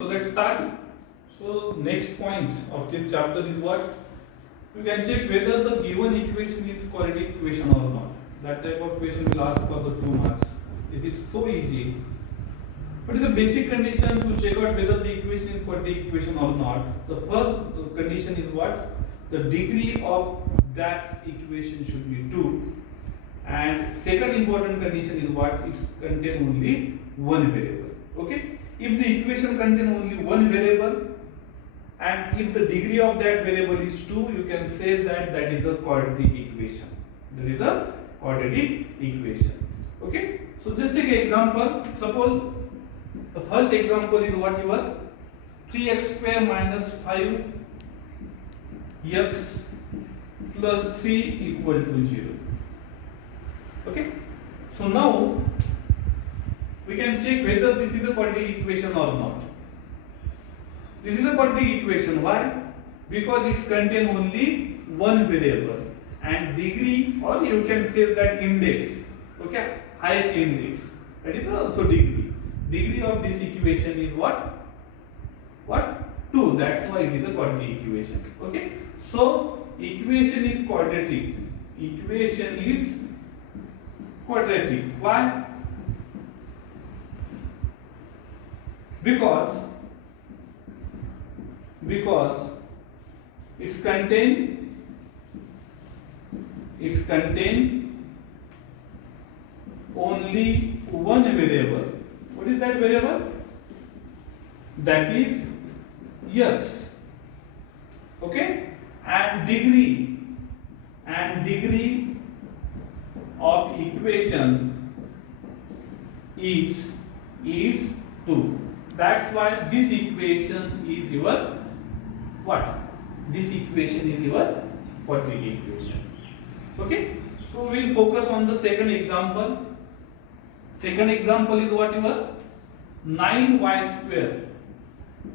So let's start. So next point of this chapter is what? You can check whether the given equation is quadratic equation or not. That type of question will ask for the 2 marks. Is it so easy? What is the basic condition to check out whether the equation is quadratic equation or not? The first condition is what? The degree of that equation should be 2. And second important condition is what? It contain only one variable. Okay? If the equation contain only one variable and if the degree of that variable is 2, you can say that that is a quadratic equation. That is a quadratic equation. Okay? So just take an example. Suppose the first example is what you are 3x square minus 5x plus 3 equal to 0. Okay? So now we can check whether this is a quadratic equation or not. This is a quadratic equation. Why? Because it contains only one variable and degree, or you can say that index. Okay? Highest index. That is also degree. Degree of this equation is what? What? 2. That's why it is a quadratic equation. Okay? So equation is quadratic. Equation is quadratic. Why? Because it's contain only one variable. What is that variable? That is x. Okay? And degree of equation is 2. That's why this equation is your what? This equation is your quadratic equation. Okay? So we will focus on the second example. Second example is what your 9y square.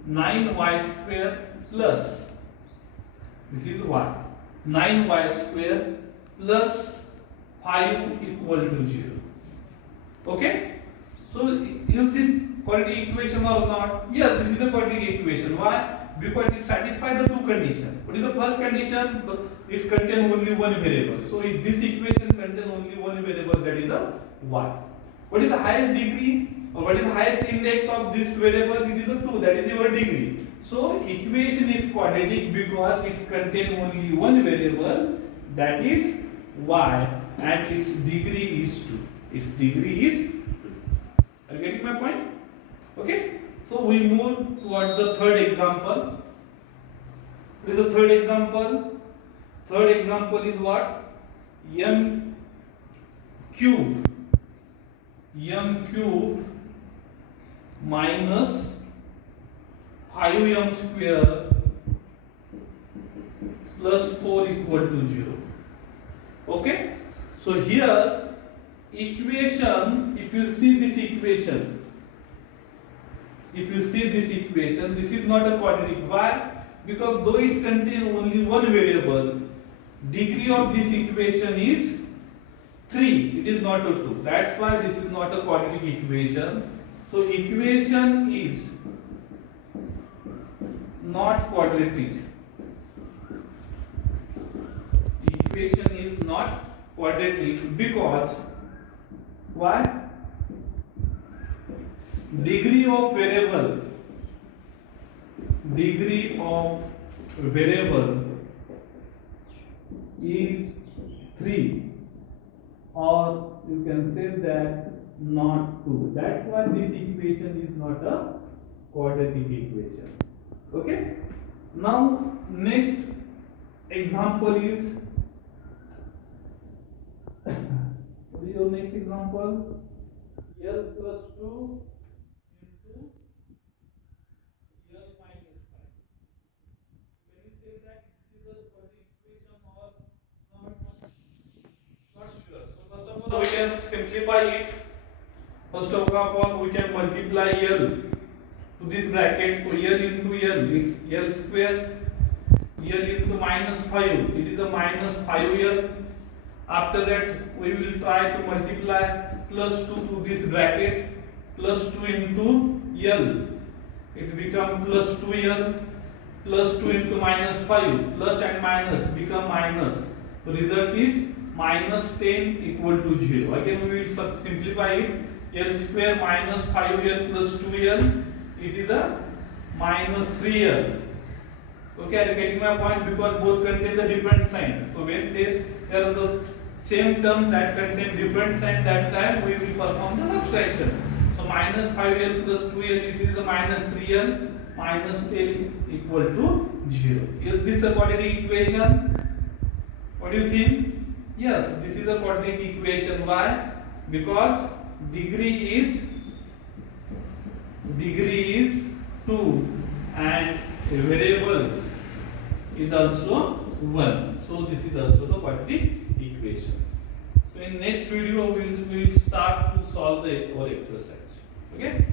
9y square plus, this is what? 9y square plus 5 equal to 0. Okay? So is this quadratic equation or not? Yes, this is a quadratic equation. Why? Because it satisfies the two conditions. What is the first condition? It contains only one variable. So if this equation contains only one variable, that is a y. What is the highest degree or what is the highest index of this variable? It is a 2. That is your degree. So equation is quadratic because it contains only one variable, that is y, and its degree is 2. Its degree is 2. Are you getting my point? Okay? So we move towards the third example. What is the third example? Third example is what? m cube minus 5m square plus 4 equal to 0. Okay? So here equation, if you see this equation, this is not a quadratic. Why? Because though it contains only one variable, degree of this equation is 3. It is not a 2. That's why this is not a quadratic equation. So equation is not quadratic. Equation is not quadratic because why? Degree of variable is 3, or you can say that not 2. That's why this equation is not a quadratic equation. Okay? Now next example is what is your next example? L plus 2 into L minus 5. When you say that this is a quadratic equation or not? Not sure. So first of all we can simplify it. First of all we can multiply L to this bracket. So L into L is L square. L into minus 5. It is a minus 5L. After that we will try to multiply plus 2 to this bracket, plus 2 into L. it become plus 2l, plus 2 into minus 5, plus and minus become minus. So result is minus 10 equal to 0. Again we will simplify it. L square minus 5l plus 2l, it is a minus 3l. Okay, are you getting my point? Because both contain the different sign. So when there are the same term that contain different sign, that time we will perform the subtraction. So minus 5l plus 2l, it is a minus 3l, minus 10 equal to 0. Is this a quadratic equation? What do you think? Yes, this is a quadratic equation. Why? Because degree is 2 and a variable is also 1. So this is also the quadratic equation. So in next video we will start to solve our exercise. Okay.